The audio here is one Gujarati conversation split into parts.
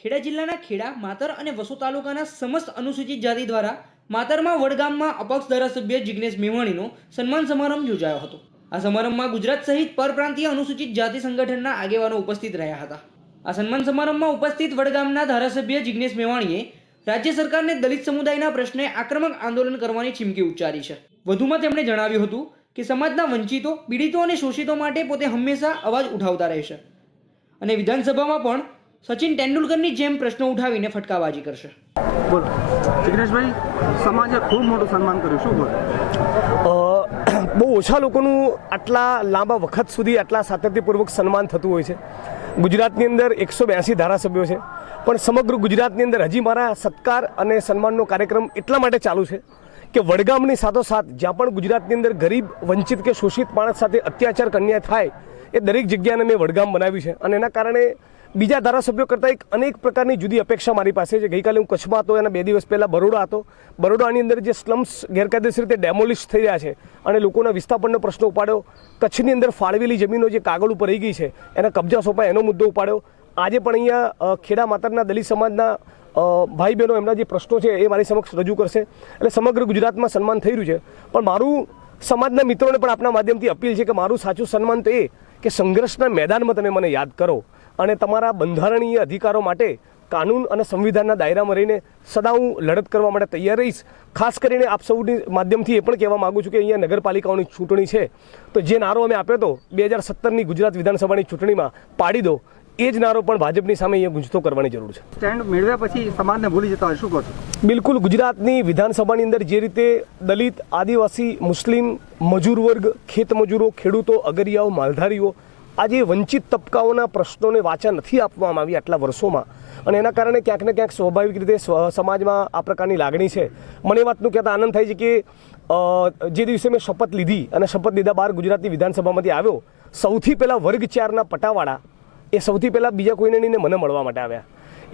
ખેડા જિલ્લાના ખેડા, માતર અને વસો તાલુકાના સમસ્ત અનુસૂચિત જાતિ દ્વારા માતરમાં વડગામમાં અપક્ષ ધારાસભ્ય જિગ્નેશ મેવાણીનો સન્માન સમારંભ યોજાયો હતો। આ સમારંભમાં ગુજરાત સહિત પરપ્રાંતીય અનુસૂચિત જાતિ સંગઠનના આગેવાનો ઉપસ્થિત રહ્યા હતા। આ સન્માન સમારંભમાં ઉપસ્થિત વડગામના ધારાસભ્ય જિગ્નેશ મેવાણીએ રાજ્ય સરકારને દલિત સમુદાયના પ્રશ્ને આક્રમક આંદોલન કરવાની ચીમકી ઉચ્ચારી છે। વધુમાં તેમણે જણાવ્યું હતું કે સમાજના વંચિતો, પીડિતો અને શોષિતો માટે પોતે હંમેશા અવાજ ઉઠાવતા રહેશે અને વિધાનસભામાં પણ સચિન તેંડુલકરની જેમ પ્રશ્નો ઉઠાવીને ફટકાબાજી કરશે। બોલો જિગ્નેશભાઈ, સમાજે ખૂબ મોટું સન્માન કર્યું, શું બોલો? બહુ ઓછા લોકોનું આટલા લાંબા વખત સુધી આટલા સાતત્યપૂર્વક સન્માન થતું હોય છે। ગુજરાતની અંદર 182 ધારાસભ્યો છે, પણ સમગ્ર ગુજરાતની અંદર હજી મારા સત્કાર અને સન્માનનો કાર્યક્રમ એટલા માટે ચાલુ છે કે વડગામની સાથોસાથ જ્યાં પણ ગુજરાતની અંદર ગરીબ, વંચિત કે શોષિત માણસ સાથે અત્યાચાર કન્યા થાય એ દરેક જગ્યાને મેં વડગામ બનાવ્યું છે અને એના કારણે બીજા ધારાસભ્યો કરતાં એક અનેક પ્રકારની જુદી અપેક્ષા મારી પાસે છે। ગઈકાલે હું કચ્છમાં હતો, એના 2 દિવસ પહેલાં બરોડા હતો। બરોડાની અંદર જે સ્લમ્સ ગેરકાયદેસર રીતે ડેમોલિશ થઈ રહ્યા છે અને લોકોના વિસ્થાપનનો પ્રશ્ન ઉપાડ્યો। કચ્છની અંદર ફાળવેલી જમીનો જે કાગળ ઉપર રહી ગઈ છે એના કબજા સોંપાય એનો મુદ્દો ઉપાડ્યો। આજે પણ અહીંયા ખેડા માતરના દલિત સમાજના ભાઈ બહેનો એમના જે પ્રશ્નો છે એ મારી સમક્ષ રજૂ કરશે। એટલે સમગ્ર ગુજરાતમાં સન્માન થઈ રહ્યું છે, પણ મારું સમાજના મિત્રોને પણ આપના માધ્યમથી અપીલ છે કે મારું સાચું સન્માન તો એ કે સંઘર્ષના મેદાનમાં તમે મને યાદ કરો અને તમારા બંધારણીય અધિકારો માટે કાનૂન અને સંવિધાનના દાયરામાં રહીને સદા હું લડત કરવા માટે તૈયાર રહીશ। ખાસ કરીને આપ સૌની માધ્યમથી એ પણ કહેવા માગું છું કે અહીંયા નગરપાલિકાઓની ચૂંટણી છે, તો જે નારો અમે આપ્યો હતો 2017ની ગુજરાત વિધાનસભાની ચૂંટણીમાં પાડી દો, એ જ નારો પણ ભાજપની સામે અહીંયા ગુંજતો કરવાની જરૂર છે। સ્ટેન્ડ મેળવ્યા પછી સમાજને ભૂલી જતા હોય, શું કહો છો? બિલકુલ, ગુજરાતની વિધાનસભાની અંદર જે રીતે દલિત, આદિવાસી, મુસ્લિમ, મજૂર વર્ગ, ખેતમજૂરો, ખેડૂતો, અગરિયાઓ, માલધારીઓ, આજે વંચિત તબક્કાઓના પ્રશ્નોને વાચા નથી આપવામાં આવી આટલા વર્ષોમાં અને એના કારણે ક્યાંક ને ક્યાંક સ્વાભાવિક રીતે સમાજમાં આ પ્રકારની લાગણી છે। મને એ વાતનું કહેતા આનંદ થાય છે કે જે દિવસે મેં શપથ લીધી અને શપથ લીધા બહાર ગુજરાતની વિધાનસભામાંથી આવ્યો, સૌથી પહેલાં વર્ગ 4ના પટાવાળા એ સૌથી પહેલાં બીજા કોઈને નહીં મને મળવા માટે આવ્યા।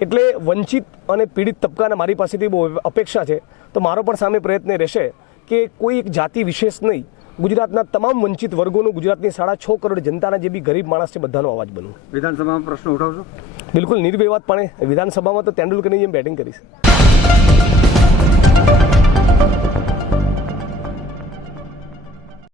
એટલે વંચિત અને પીડિત તબક્કાના મારી પાસેથી બહુ અપેક્ષા છે, તો મારો પણ સામે પ્રયત્ન રહેશે કે કોઈ એક જાતિ વિશેષ નહીં, ગુજરાતના તમામ વંચિત વર્ગોનું, ગુજરાતની 6.5 કરોડ જનતાના જે બી ગરીબ માણસ છે બધાનો અવાજ બનવું। વિધાનસભામાં પ્રશ્નો ઉઠાવશો? બિલકુલ, નિર્વિવાદપણે વિધાનસભામાં તો તેંડુલકરની જેમ બેટિંગ કરીશ।